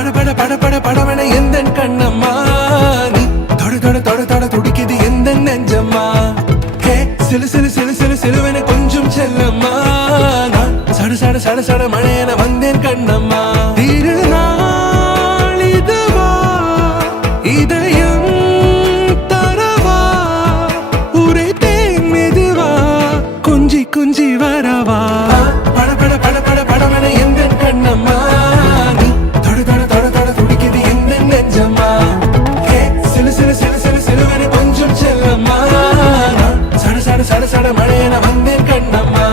பட பட பட படவன எந்தன் கண்ணம்மா நீ தொட தொட தொட தொட துடிக்குது எந்த நெஞ்சம்மா ஹே சிலு சிலு சிலு சிலு சிலுவன கொஞ்சம் செல்லம்மா நான் சட சட சட சட மழையன வந்தேன் கண்ணம்மா திருநாள் இதுவா இதயம் தரவா உரைத்தேன் மெதுவா கொஞ்சி கொஞ்சி வரவா பட பட பட பட படவன எந்தன் கண்ணம்மா நீ தொட தொட தொட தொட துடிக்குது எந்த நெஞ்சம்மா ஹே சிலு சிலு சிலு சிலு சிலுவன கொஞ்சம் செல்லம்மா நான் சட சட சட சட மழையன வந்தேன் கண்ணம்மா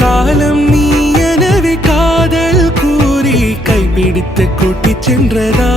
காலம் நீ எனவே காதல் கூறி கைப்பிடித்து கூட்டி சென்றதா